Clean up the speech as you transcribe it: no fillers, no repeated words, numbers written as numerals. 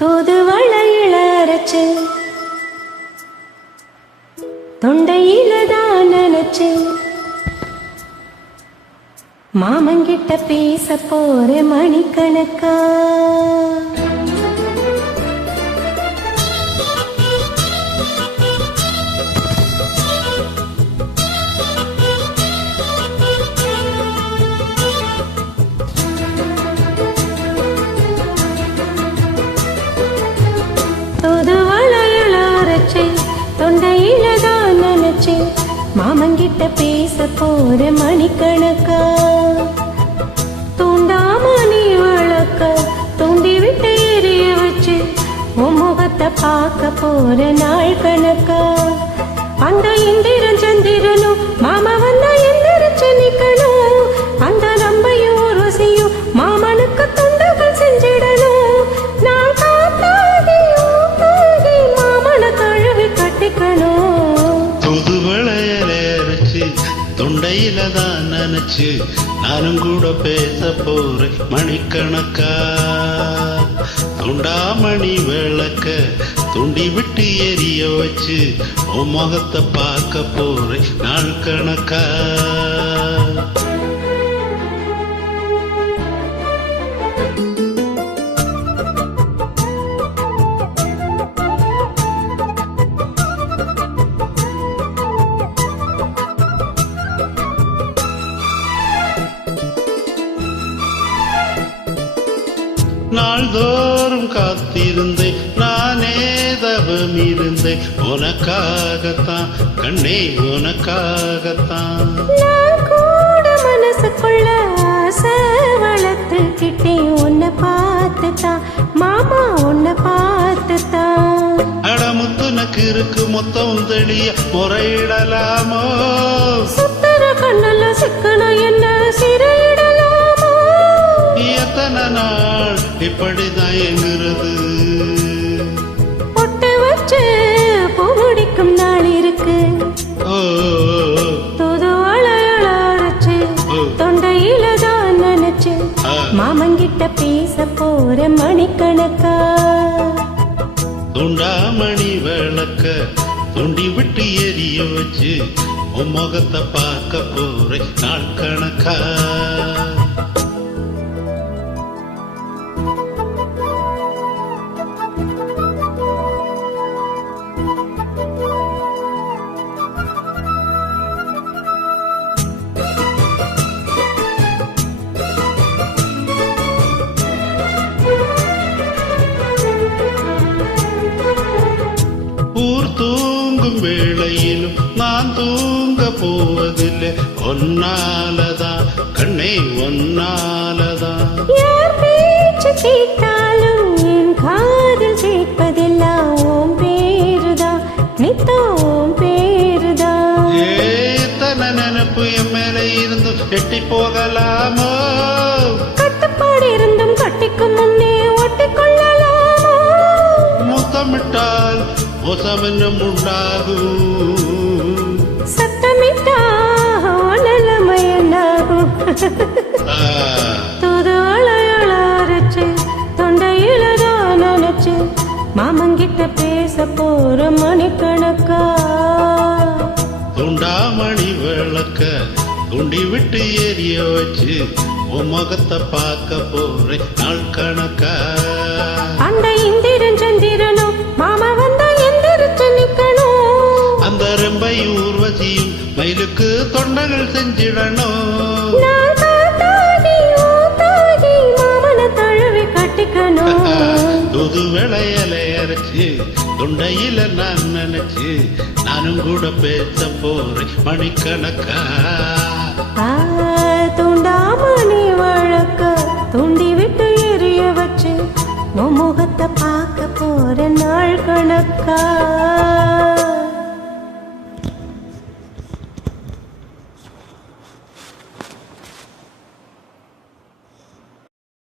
தூதுவளையில அரைச்சு தொண்டையில தான் நினைச்சு மாமங்கிட்ட பேச போற மணிக்கணக்கா. தூதுவளையில அரைச்சு தொண்டையில தான் நினைச்சு மாமங்கிட்ட பேச போற மணிக்கணக்கா. தூண்டாமணி வழக்க தூண்டி விட்டு எரிய வச்சு உன் முகத்தை பார்க்க போற நாள் கணக்கா. அந்த இந்திரன் சந்திரனும் மாமா வந்தா எந்திரிச்சு நிக்கணும். அந்த நம்பையும் ருசியும் மாமனுக்கு துண்டுகள் செஞ்சிடணும். நான் காத்தாகி ஊத்தாகி மாமனை தழுவி கட்டிக்கணும். தொண்டையில தான் நினைச்சு நானும் கூட பேச போறேன் மணிக்கணக்கா. துண்டாமணி விளக்க துண்டி விட்டு எரிய வச்சு உன் முகத்தை பார்க்க போறேன் நாள் கணக்கா. நாள்தோறும் காத்திருந்தேன் நானே தவம் இருந்தேன் உனக்காகத்தான் கண்ணே உனக்காகத்தான். நான் கூட மனசுக்குள்ள ஆசை வளர்த்துக்கிட்டேன் உன்னை பார்த்துதான் மாமா உன்னை பார்த்துதான். அடமுத்துனக்கு இருக்கு மொத்தம் தெளிய முறையிடலாமோ. சுத்தர கண்ணல சிக்கனம் என்ன சிறையிடலாமோ. எத்தனை நாள் இப்படிதான் எங்கிறது. பொட்டு வச்சு பூ முடிக்கும் நாள் இருக்கு. தூதுவளையில அரைச்சு தொண்டையில தான் நினைச்சு மாமங்கிட்ட பேச போற மணிக்கணக்கா. துண்டாமணி விளக்க துண்டி விட்டு எரிய வச்சு உன் முகத்தை பார்க்க போறேன் நாள் கணக்கா. ஊர் தூங்கும் வேளையிலும் நான் தூங்க போவதில்லை ஒன்னாலதான் கண்ணே ஒன்னாலதான். யார் பேச்சு கேட்டாலும் என் காதில் கேட்பதெல்லாம் உன் பேருதான் நித்தம் உன் பேருதான். ஏத்தனை நினைப்பு என் மேல இருந்து எட்டி போகலாமோ. கட்டுப்பாடு இருந்தும் கட்டிக்கும் முன்னே ஒட்டிக்கொள்ளலாமோ. முத்தமிட்டால் மோசமென்னும் உண்டாகும். சத்தமிட்டா நிலைமை என்னாகும். தூதுவளையில அரைச்சு தொண்டையில தான் நினைச்சு மாமங்கிட்ட பேச போற மணிக்கணக்கா. துண்டாமணி விளக்க துண்டி விட்டு எரிய வச்சு உன் முகத்தை பார்க்க போறேன் நாள் கணக்கா. அந்த இந்திரன் சந்திரனும் மாமா வந்தா எந்திரிச்சு நிக்கணும். அந்த ரெம்பையும் ஊர்வசியும் மயிலுக்கு தொண்டங்கள் செஞ்சிடணும். நான் காத்தாகி ஊத்தாகி மாமனை தழுவி கட்டிக்கணும். தூதுவளையில அரைச்சு தொண்டையில நான் நினைச்சு நானும் கூட பேச போறேன் மணிக்கணக்கா. தூண்டாமணி வழக்க தூண்டி விட்டு எரிய வச்சு முகத்தை பார்க்க போற நாள் கணக்கா.